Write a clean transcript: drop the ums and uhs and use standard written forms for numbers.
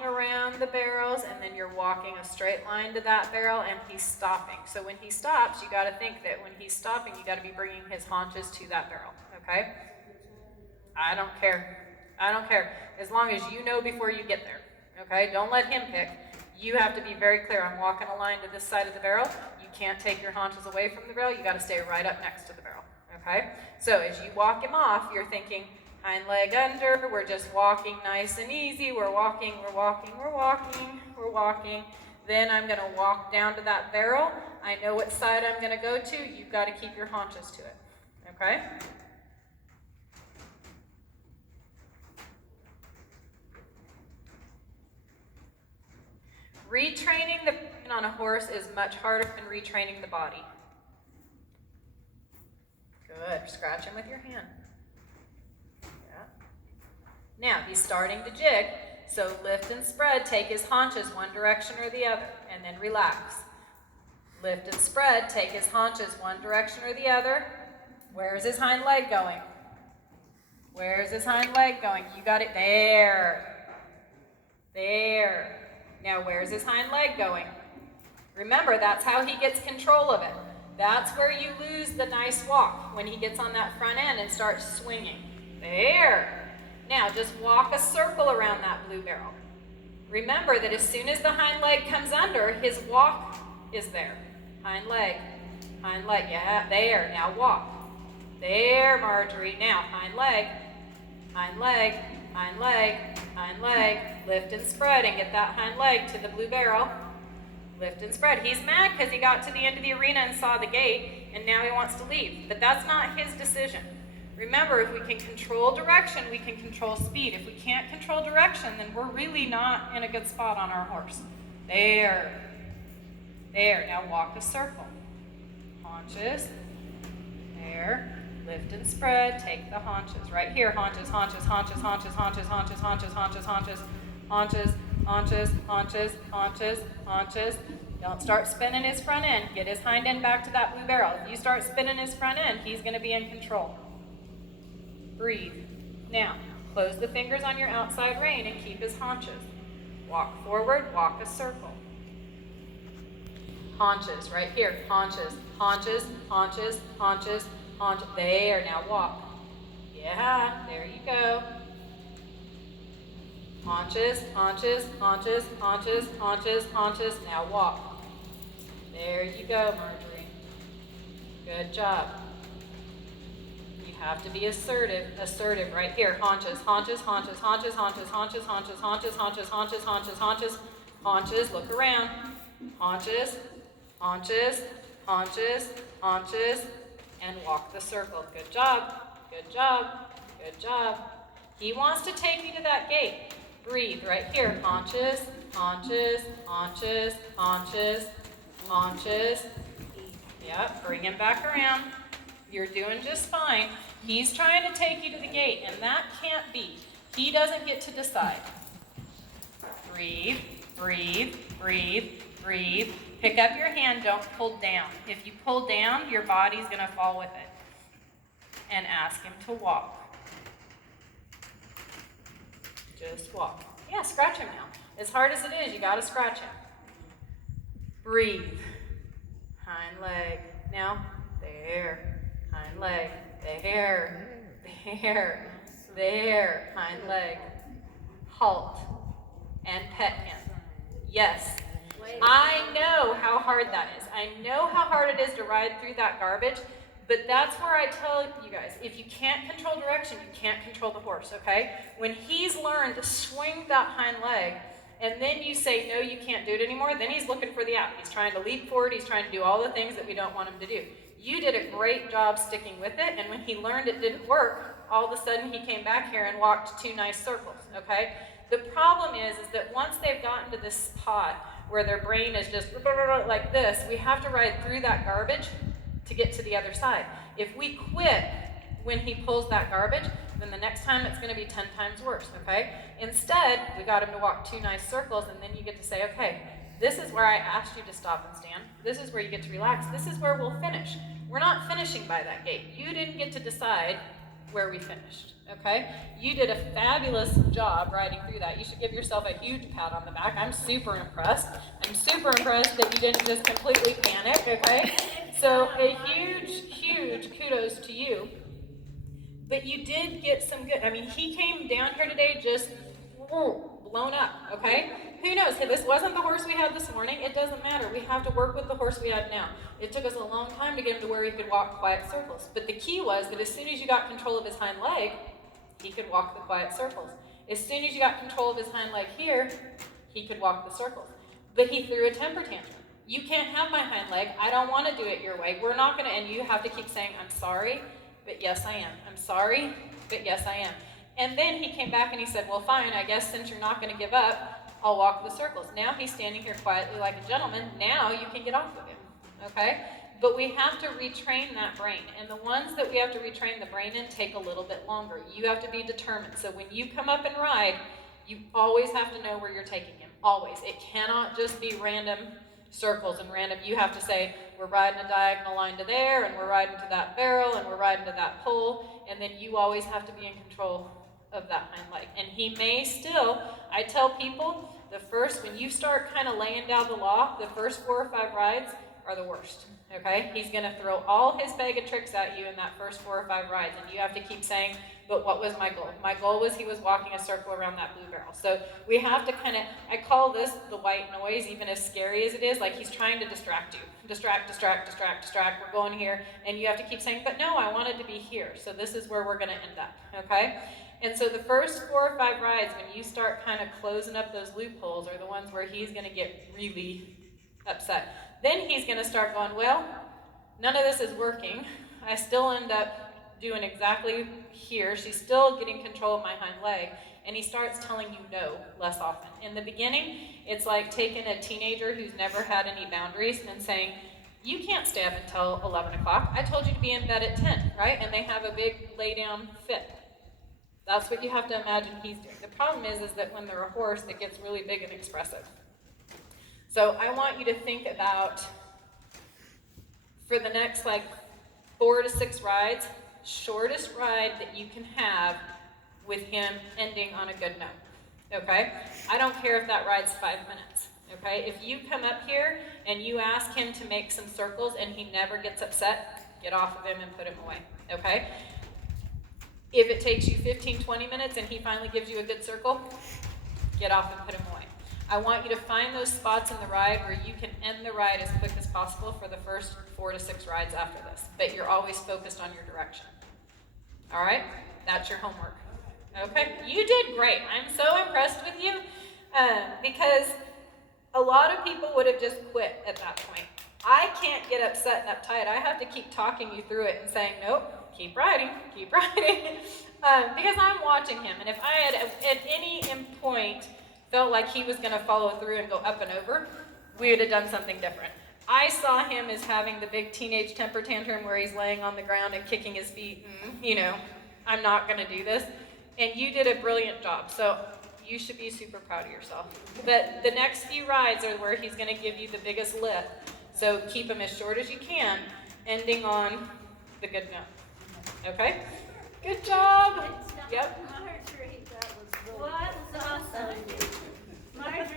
around the barrels, and then you're walking a straight line to that barrel, and he's stopping. So when he stops, you got to think that when he's stopping, you got to be bringing his haunches to that barrel, okay? I don't care. I don't care. As long as you know before you get there, okay? Don't let him pick. You have to be very clear. I'm walking a line to this side of the barrel. You can't take your haunches away from the barrel. You got to stay right up next to the barrel, okay? So as you walk him off, you're thinking, hind leg under, we're just walking nice and easy. We're walking, we're walking, we're walking, we're walking. Then I'm going to walk down to that barrel. I know what side I'm going to go to. You've got to keep your haunches to it, okay? Retraining the brain on a horse is much harder than retraining the body. Good. Scratch him with your hand. Now, he's starting to jig, so lift and spread, take his haunches one direction or the other, and then relax. Lift and spread, take his haunches one direction or the other. Where's his hind leg going? Where's his hind leg going? You got it. There. There. Now, where's his hind leg going? Remember, that's how he gets control of it. That's where you lose the nice walk, when he gets on that front end and starts swinging. There. Now, just walk a circle around that blue barrel. Remember that as soon as the hind leg comes under, his walk is there. Hind leg, yeah, there. Now walk. There, Marjorie. Now, hind leg, hind leg, hind leg, hind leg. Lift and spread and get that hind leg to the blue barrel. Lift and spread. He's mad because he got to the end of the arena and saw the gate, and now he wants to leave. But that's not his decision. Remember, if we can control direction, we can control speed. If we can't control direction, then we're really not in a good spot on our horse. There. There. Now walk a circle. Haunches. There. Lift and spread. Take the haunches. Right here. Haunches, haunches, haunches, haunches, haunches, haunches, haunches, haunches, haunches, haunches, haunches, haunches, haunches, haunches. Don't start spinning his front end. Get his hind end back to that blue barrel. If you start spinning his front end, he's going to be in control. Breathe. Now, close the fingers on your outside rein and keep his haunches. Walk forward, walk a circle. Haunches, right here. Haunches, haunches, haunches, haunches, haunches. There, now walk. Yeah, there you go. Haunches, haunches, haunches, haunches, haunches, haunches. Now walk. There you go, Marjorie. Good job. Have to be assertive right here. Haunches, haunches, haunches, haunches, haunches, haunches, haunches, haunches, haunches, haunches, haunches, haunches, haunches. Look around. Haunches, haunches, haunches, haunches, and walk the circle. Good job. Good job. Good job. He wants to take you to that gate. Breathe right here. Haunches, haunches, haunches, haunches, haunches. Yep, bring him back around. You're doing just fine. He's trying to take you to the gate, and that can't be. He doesn't get to decide. Breathe, breathe, breathe, breathe. Pick up your hand, don't pull down. If you pull down, your body's going to fall with it. And ask him to walk. Just walk. Yeah, scratch him now. As hard as it is, you got to scratch him. Breathe. Hind leg. Now, there. Hind leg, there, there, there, hind leg. Halt and pet him. Yes, I know how hard that is. I know how hard it is to ride through that garbage, but that's where I tell you guys, if you can't control direction, you can't control the horse, okay? When he's learned to swing that hind leg, and then you say, no, you can't do it anymore, then he's looking for the out. He's trying to leap forward, he's trying to do all the things that we don't want him to do. You did a great job sticking with it, and when he learned it didn't work, all of a sudden he came back here and walked 2 nice circles, okay? The problem is that once they've gotten to this spot where their brain is just like this, we have to ride through that garbage to get to the other side. If we quit when he pulls that garbage, then the next time it's going to be 10 times worse, okay? Instead, we got him to walk 2 nice circles, and then you get to say, okay, this is where I asked you to stop and stand. This is where you get to relax. This is where we'll finish. We're not finishing by that gate. You didn't get to decide where we finished, okay? You did a fabulous job riding through that. You should give yourself a huge pat on the back. I'm super impressed. I'm super impressed that you didn't just completely panic, okay? So a huge kudos to you. But you did get some good, I mean, he came down here today just blown up, okay? Who knows? Hey, this wasn't the horse we had this morning. It doesn't matter. We have to work with the horse we have now. It took us a long time to get him to where he could walk quiet circles. But the key was that as soon as you got control of his hind leg, he could walk the quiet circles. As soon as you got control of his hind leg here, he could walk the circles. But he threw a temper tantrum. You can't have my hind leg. I don't want to do it your way. We're not going to, and you have to keep saying, I'm sorry, but yes, I am. I'm sorry, but yes, I am. And then he came back and he said, well, fine, I guess since you're not going to give up, I'll walk the circles. Now he's standing here quietly like a gentleman. Now you can get off of him, okay? But we have to retrain that brain. And the ones that we have to retrain the brain in take a little bit longer. You have to be determined. So when you come up and ride, you always have to know where you're taking him. Always. It cannot just be random circles and random. You have to say, we're riding a diagonal line to there, and we're riding to that barrel, and we're riding to that pole, and then you always have to be in control of that hind leg. And he may still, I tell people, when you start kind of laying down the law, the first 4 or 5 rides are the worst, okay? He's going to throw all his bag of tricks at you in that first 4 or 5 rides, and you have to keep saying, but what was my goal? My goal was he was walking a circle around that blue barrel. So we have to kind of, I call this the white noise, even as scary as it is, like he's trying to distract you. Distract. We're going here, and you have to keep saying, but no, I wanted to be here. So this is where we're going to end up, okay? And so the first 4 or 5 rides, when you start kind of closing up those loopholes, are the ones where he's going to get really upset. Then he's going to start going, well, none of this is working. I still end up doing exactly here. She's still getting control of my hind leg. And he starts telling you no less often. In the beginning, it's like taking a teenager who's never had any boundaries and saying, you can't stay up until 11 o'clock. I told you to be in bed at 10, right? And they have a big lay-down fit. That's what you have to imagine he's doing. The problem is that when they're a horse, it gets really big and expressive. So I want you to think about, for the next 4 to 6 rides, shortest ride that you can have with him ending on a good note, okay? I don't care if that ride's 5 minutes, okay? If you come up here and you ask him to make some circles and he never gets upset, get off of him and put him away, okay? If it takes you 15, 20 minutes and he finally gives you a good circle, get off and put him away. I want you to find those spots in the ride where you can end the ride as quick as possible for the first 4 to 6 rides after this, but you're always focused on your direction. All right? That's your homework. Okay? You did great. I'm so impressed with you because a lot of people would have just quit at that point. I can't get upset and uptight. I have to keep talking you through it and saying, nope, keep riding, because I'm watching him. And if I had at any point felt like he was going to follow through and go up and over, we would have done something different. I saw him as having the big teenage temper tantrum where he's laying on the ground and kicking his feet and, I'm not going to do this. And you did a brilliant job. So you should be super proud of yourself. But the next few rides are where he's going to give you the biggest lift. So keep them as short as you can, ending on the good note. Okay? Good job. Yep. Marjorie, that was really awesome. Marjorie.